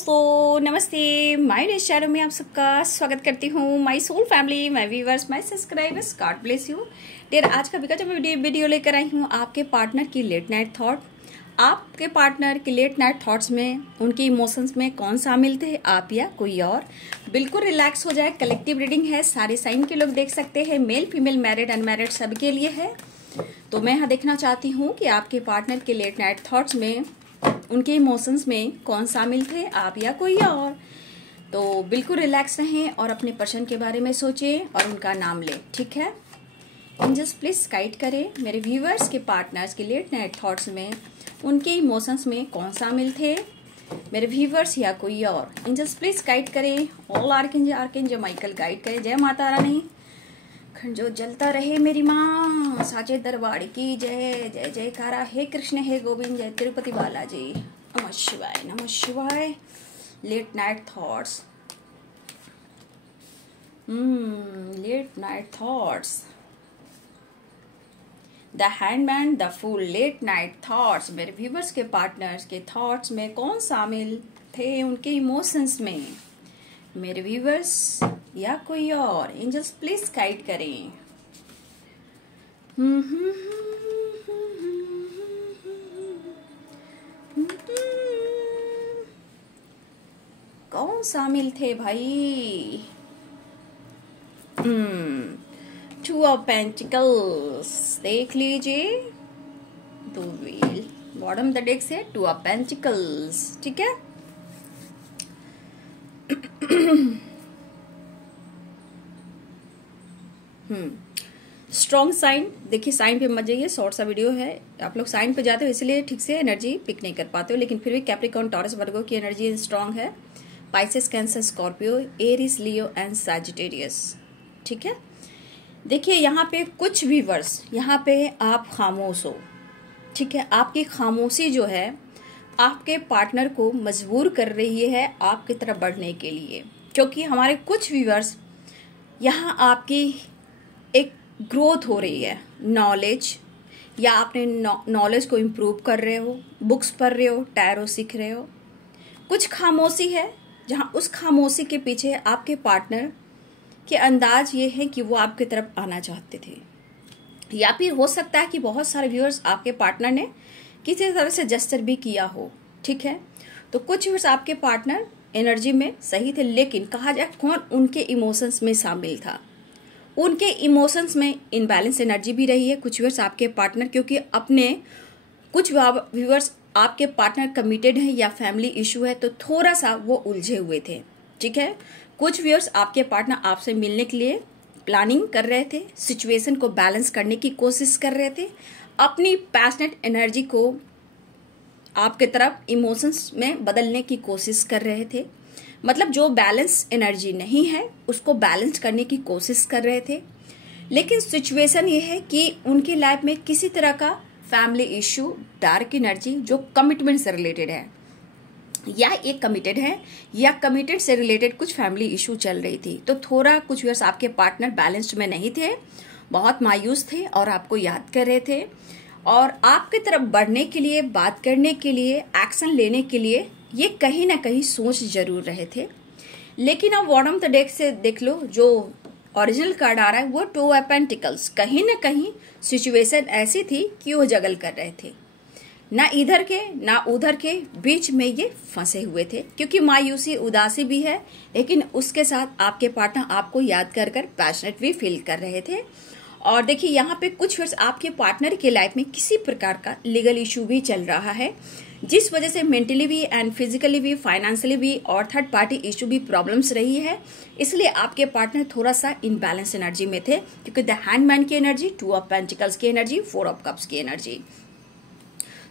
दोस्तों नमस्ते, my dear shadow में आप सबका स्वागत करती हूँ। My soul family, my viewers, my subscribers, God bless you dear. आज का बिका जब वीडियो लेकर आई हूँ आपके पार्टनर की लेट नाइट थॉट। आपके पार्टनर की लेट नाइट थॉट्स में उनके इमोशंस में कौन शामिल थे, आप या कोई और। बिल्कुल रिलैक्स हो जाए, कलेक्टिव रीडिंग है, सारे साइन के लोग देख सकते हैं, मेल फीमेल मैरिड अनमैरिड सबके लिए है। तो मैं यहाँ देखना चाहती हूँ कि आपके पार्टनर के लेट नाइट थॉट्स में उनके इमोशंस में कौन शामिल थे, आप या कोई और। तो बिल्कुल रिलैक्स रहें और अपने पर्सन के बारे में सोचें और उनका नाम लें, ठीक है। एंजल्स प्लीज गाइड करें मेरे व्यूअर्स के पार्टनर्स के लेट नाइट थॉट्स में उनके इमोशंस में कौन शामिल थे, मेरे व्यूअर्स या कोई और। एंजल्स प्लीज गाइड करें, ऑल आर्कएंजल माइकल गाइड करें। जय माता रानी, खंजो जलता रहे मेरी माँ, साचे दरबार की जय। जय जयकारा, हे कृष्ण हे गोविंद, जय तिरुपति बालाजी। नमः शिवाय, नमः शिवाय। Late night thoughts, late night thoughts, the hanged man, the fool. Late night thoughts मेरे व्यूवर्स के पार्टनर्स के थॉट्स में कौन शामिल थे, उनके इमोशंस में, मेरे व्यूवर्स या कोई और। एंजल्स प्लीज गाइड करें। कौन शामिल थे भाई। टू ऑफ पेंटिकल्स देख लीजिए, दो व्हील बॉटम द डेक से टू ऑफ पेंटिकल्स, ठीक है। Strong sign. देखिए साइन पे मत जाइए, शॉर्ट सा वीडियो है, आप लोग साइन पे जाते हो इसलिए ठीक से एनर्जी पिक नहीं कर पाते हो, लेकिन फिर भी कैप्रिकॉर्न, टॉरस, वर्गो की एनर्जी स्ट्रॉन्ग है। Pisces, cancer, Scorpio, Aries, Leo and Sagittarius, ठीक है। देखिए यहाँ पे कुछ व्यूअर्स, यहाँ पे आप खामोश हो, ठीक है। आपकी खामोशी जो है आपके पार्टनर को मजबूर कर रही है आपकी तरफ बढ़ने के लिए, क्योंकि हमारे कुछ व्यूअर्स यहाँ आपकी एक ग्रोथ हो रही है, नॉलेज, या आपने नॉलेज को इम्प्रूव कर रहे हो, बुक्स पढ़ रहे हो, टैरो सीख रहे हो। कुछ खामोशी है जहाँ उस खामोशी के पीछे आपके पार्टनर के अंदाज ये है कि वो आपकी तरफ आना चाहते थे, या फिर हो सकता है कि बहुत सारे व्यूअर्स आपके पार्टनर ने किसी तरह से जस्टर भी किया हो, ठीक है। तो कुछ व्यूअर्स आपके पार्टनर एनर्जी में सही थे, लेकिन कहा जाए कौन उनके इमोशंस में शामिल था, उनके इमोशंस में इनबैलेंस एनर्जी भी रही है। कुछ व्यूअर्स आपके पार्टनर, क्योंकि अपने कुछ व्यूअर्स आपके पार्टनर कमिटेड है या फैमिली इशू है, तो थोड़ा सा वो उलझे हुए थे, ठीक है। कुछ व्यूअर्स आपके पार्टनर आपसे मिलने के लिए प्लानिंग कर रहे थे, सिचुएशन को बैलेंस करने की कोशिश कर रहे थे, अपनी पैशनेट एनर्जी को आपके तरफ इमोशंस में बदलने की कोशिश कर रहे थे। मतलब जो बैलेंस एनर्जी नहीं है उसको बैलेंस करने की कोशिश कर रहे थे, लेकिन सिचुएशन ये है कि उनकी लाइफ में किसी तरह का फैमिली इश्यू, डार्क एनर्जी जो कमिटमेंट से रिलेटेड है, या एक कमिटेड है या कमिटेड से रिलेटेड कुछ फैमिली इशू चल रही थी। तो थोड़ा कुछ व्यूअर्स आपके पार्टनर बैलेंस्ड में नहीं थे, बहुत मायूस थे और आपको याद कर रहे थे, और आपकी तरफ बढ़ने के लिए, बात करने के लिए, एक्शन लेने के लिए ये कहीं ना कहीं सोच जरूर रहे थे। लेकिन अब बॉटम द डेक से देख लो, जो ओरिजिनल कार्ड आ रहा है वो टू ऑफ पेंटिकल्स। कहीं ना कहीं सिचुएशन ऐसी थी कि वो जगल कर रहे थे, ना इधर के ना उधर के बीच में ये फंसे हुए थे, क्योंकि मायूसी, उदासी भी है, लेकिन उसके साथ आपके पार्टनर आपको याद कर कर पैशनेट भी फील कर रहे थे। और देखिए यहाँ पे कुछ वर्ष आपके पार्टनर के लाइफ में किसी प्रकार का लीगल इशू भी चल रहा है, जिस वजह से मेंटली भी एंड फिजिकली भी, फाइनेंशियली भी और थर्ड पार्टी इशू भी प्रॉब्लम्स रही है। इसलिए आपके पार्टनर थोड़ा सा इनबैलेंस एनर्जी में थे, क्योंकि द हैंडमैन की एनर्जी, टू ऑफ पेंटिकल्स की एनर्जी, फोर ऑफ कप्स की एनर्जी।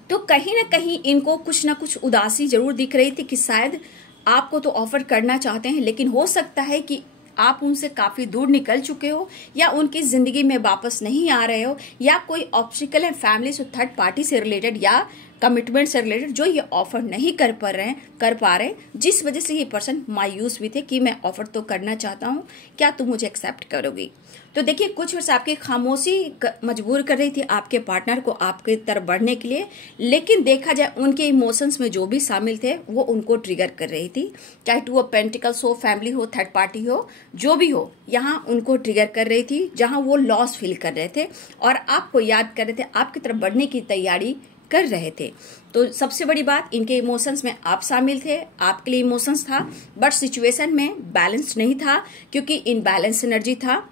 तो कहीं ना कहीं इनको कुछ ना कुछ उदासी जरूर दिख रही थी कि शायद आपको तो ऑफर करना चाहते हैं, लेकिन हो सकता है कि आप उनसे काफी दूर निकल चुके हो, या उनकी जिंदगी में वापस नहीं आ रहे हो, या कोई ऑब्स्टिकल है फैमिली से, थर्ड पार्टी से रिलेटेड, या कमिटमेंट से रिलेटेड जो ये ऑफर नहीं कर पा रहे, जिस वजह से ये पर्सन मायूस भी थे कि मैं ऑफर तो करना चाहता हूँ, क्या तुम मुझे एक्सेप्ट करोगी। तो देखिए कुछ वर्ष आपकी खामोशी मजबूर कर रही थी आपके पार्टनर को आपकी तरफ बढ़ने के लिए, लेकिन देखा जाए उनके इमोशंस में जो भी शामिल थे वो उनको ट्रिगर कर रही थी, चाहे टू ऑफ पेंटिकल्स हो, फैमिली हो, थर्ड पार्टी हो, जो भी हो, यहाँ उनको ट्रिगर कर रही थी, जहां वो लॉस फील कर रहे थे और आपको याद कर रहे थे, आपकी तरफ बढ़ने की तैयारी कर रहे थे। तो सबसे बड़ी बात, इनके इमोशंस में आप शामिल थे, आपके लिए इमोशंस था, बट सिचुएशन में बैलेंस नहीं था क्योंकि इनबैलेंस एनर्जी था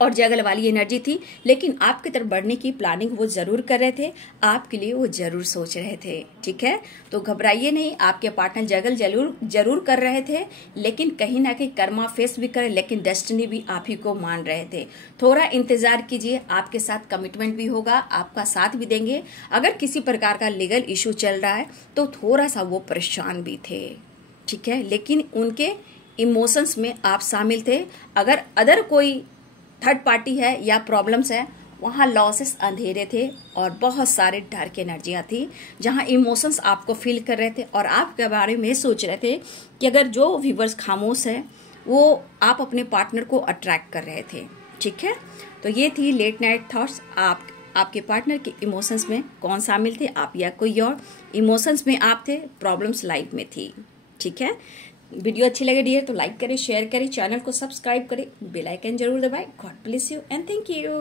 और जगल वाली एनर्जी थी, लेकिन आपकी तरफ बढ़ने की प्लानिंग वो जरूर कर रहे थे, आपके लिए वो जरूर सोच रहे थे। ठीक है, तो घबराइए नहीं, आपके पार्टनर जगल जरूर कर रहे थे, लेकिन कहीं ना कहीं कर्मा फेस भी करे, लेकिन डेस्टिनी भी आप ही को मान रहे थे। थोड़ा इंतजार कीजिए, आपके साथ कमिटमेंट भी होगा, आपका साथ भी देंगे। अगर किसी प्रकार का लीगल इशू चल रहा है तो थोड़ा सा वो परेशान भी थे। ठीक है, लेकिन उनके इमोशंस में आप शामिल थे। अगर अदर कोई थर्ड पार्टी है या प्रॉब्लम्स है, वहाँ लॉसेस अंधेरे थे और बहुत सारे डार्क एनर्जियाँ थी, जहाँ इमोशंस आपको फील कर रहे थे और आपके बारे में सोच रहे थे कि अगर जो व्यूवर्स खामोश है वो आप अपने पार्टनर को अट्रैक्ट कर रहे थे। ठीक है, तो ये थी लेट नाइट थॉट्स। आपके पार्टनर के इमोशंस में कौन शामिल थे, आप या कोई और, इमोशंस में आप थे, प्रॉब्लम्स लाइफ में थी। ठीक है, वीडियो अच्छी लगे डियर तो लाइक करें, शेयर करें, चैनल को सब्सक्राइब करें, बेल आइकन जरूर दबाएं। God bless you and thank you.